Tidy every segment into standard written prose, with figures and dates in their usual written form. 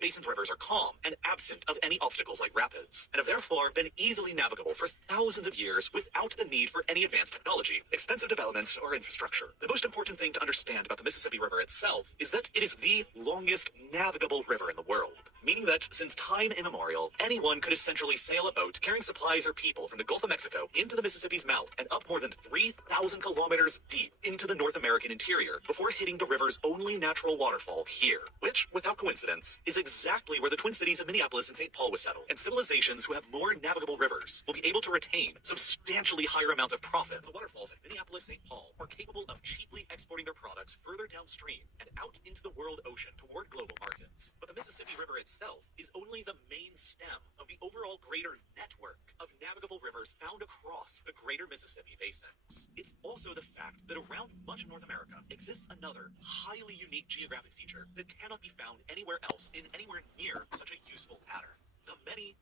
the basin's rivers are calm and absent of any obstacles like rapids, and have therefore been easily navigable for thousands of years without the need for any advanced technology, expensive development, or infrastructure. The most important thing to understand about the Mississippi River itself is that it is the longest navigable river in the world, meaning that since time immemorial, anyone could essentially sail a boat carrying supplies or people from the Gulf of Mexico into the Mississippi's mouth and up more than 3,000 kilometers deep into the North American interior before hitting the river's only natural waterfall here, which, without coincidence, is exactly where the Twin Cities of Minneapolis and St. Paul was settled. And civilizations who have more navigable rivers will be able to retain substantially higher amounts of profit. The waterfalls at Minneapolis, St. Paul are capable of cheaply exporting their products further downstream and out into the world ocean toward global markets. But the Mississippi River itself is only the main stem of the overall greater network of navigable rivers found across the greater Mississippi basins. It's also the fact that around much of North America exists another highly unique geographic feature that cannot be found anywhere else in anywhere near such a useful pattern. The many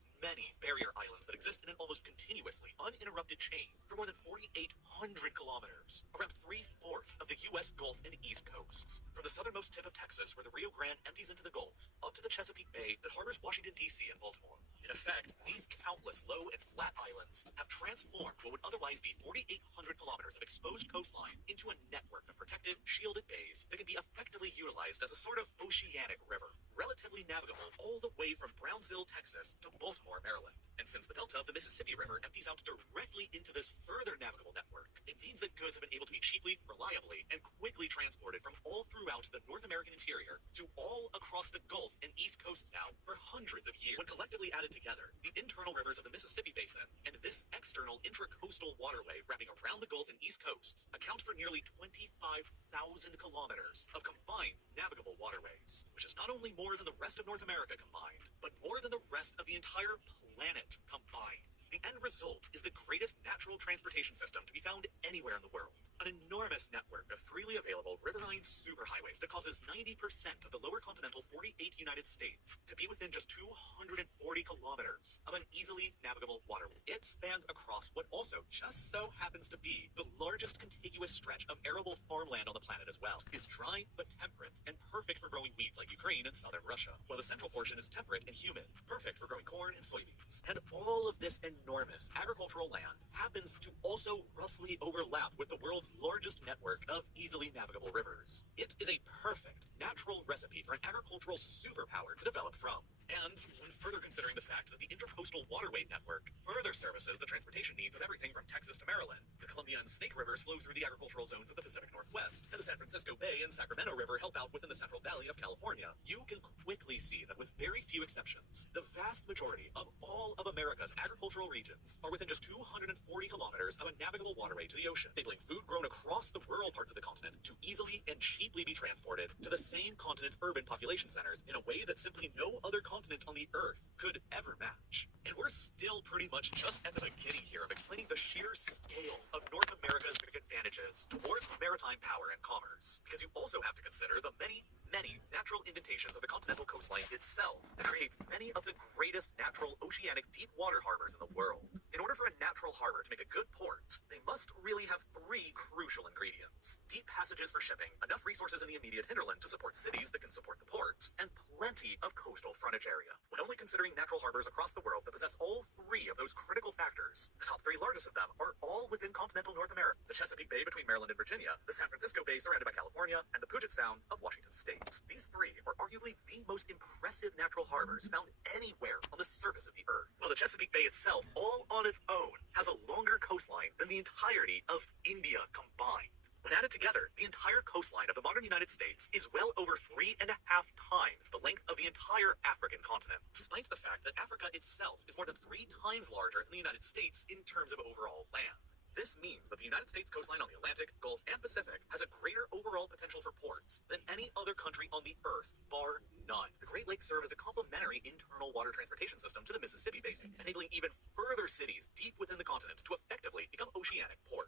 barrier islands that exist in an almost continuously uninterrupted chain for more than 4,800 kilometers, around 3/4 of the U.S. Gulf and East Coasts, from the southernmost tip of Texas where the Rio Grande empties into the Gulf, up to the Chesapeake Bay that harbors Washington, D.C. and Baltimore. In effect, these countless low and flat islands have transformed what would otherwise be 4,800 kilometers of exposed coastline into a network of protected, shielded bays that can be effectively utilized as a sort of oceanic river, relatively navigable all the way from Brownsville, Texas to Baltimore, Maryland. And since the delta of the Mississippi River empties out directly into this further navigable network, it means that goods have been able to be cheaply, reliably, and quickly transported from all throughout the North American interior to all across the Gulf and East Coasts now for hundreds of years. When collectively added together, the internal rivers of the Mississippi Basin and this external intracoastal waterway wrapping around the Gulf and East Coasts account for nearly 25,000 kilometers of combined navigable waterways, which is not only more than the rest of North America combined, but more than the rest of the entire planet combined. The end result is the greatest natural transportation system to be found anywhere in the world. An enormous network of freely available riverine superhighways that causes 90% of the lower continental 48 United States to be within just 240 kilometers of an easily navigable waterway. It spans across what also just so happens to be the largest contiguous stretch of arable farmland on the planet as well. It's dry but temperate and perfect for growing wheat like Ukraine and southern Russia, while the central portion is temperate and humid, perfect for growing corn and soybeans. And all of this enormous agricultural land happens to also roughly overlap with the world's largest network of easily navigable rivers. It is a perfect natural recipe for an agricultural superpower to develop from. And when further considering the fact that the intracoastal waterway network further services the transportation needs of everything from Texas to Maryland, the Columbia and Snake rivers flow through the agricultural zones of the Pacific Northwest, and the San Francisco Bay and Sacramento River help out within the Central Valley of California, you can quickly see that with very few exceptions, the vast majority of all of America's agricultural regions are within just 240 kilometers of a navigable waterway to the ocean, enabling food grown across the rural parts of the continent to easily and cheaply be transported to the same continent's urban population centers in a way that simply no other continent on the Earth could ever match. And we're still pretty much just at the beginning here of explaining the sheer scale of North America's big advantages towards maritime power and commerce, because you also have to consider the many natural indentations of the continental coastline itself that creates many of the greatest natural oceanic deep water harbors in the world. In order for a natural harbor to make a good port, they must really have three crucial ingredients: deep passages for shipping, enough resources in the immediate hinterland to support cities that can support the port, and plenty of coastal frontage area. When only considering natural harbors across the world that possess all three of those critical factors, the top three largest of them are all within continental North America: the Chesapeake Bay between Maryland and Virginia, the San Francisco Bay surrounded by California, and the Puget Sound of Washington State. These three are arguably the most impressive natural harbors found anywhere on the surface of the Earth, while the Chesapeake Bay itself, all on its own, has a longer coastline than the entirety of India combined. When added together, the entire coastline of the modern United States is well over 3.5 times the length of the entire African continent, despite the fact that Africa itself is more than 3 times larger than the United States in terms of overall land. This means that the United States coastline on the Atlantic, Gulf, and Pacific has a greater overall potential for ports than any other country on the Earth, bar none. The Great Lakes serve as a complementary internal water transportation system to the Mississippi Basin, enabling even further cities deep within the continent to effectively become oceanic ports.